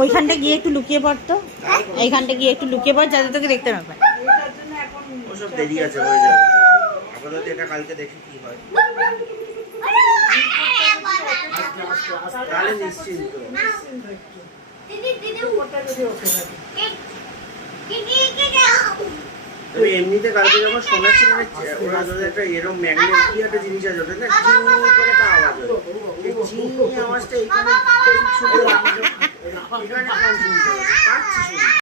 ওইখানটা গিয়ে একটু লুকিয়ে পড়তো, এইখানটা গিয়ে একটু লুকিয়ে পড় যাতে তোকে দেখতে না পায়। ওসব দেরি আছে, হয়ে যাবে। আপাতত এটা কালকে দেখি কি হয়। তাহলে নিশ্চিন্ত। তবে এমনিতে কালকে যখন শোনাচ্ছি ওরা একটা এরকম ম্যাগনেট কি একটা জিনিস আছে ওটা না চিনি করে একটা আওয়াজ হয়, এই চিনি আওয়াজটা এখানে শুনতে পাচ্ছি।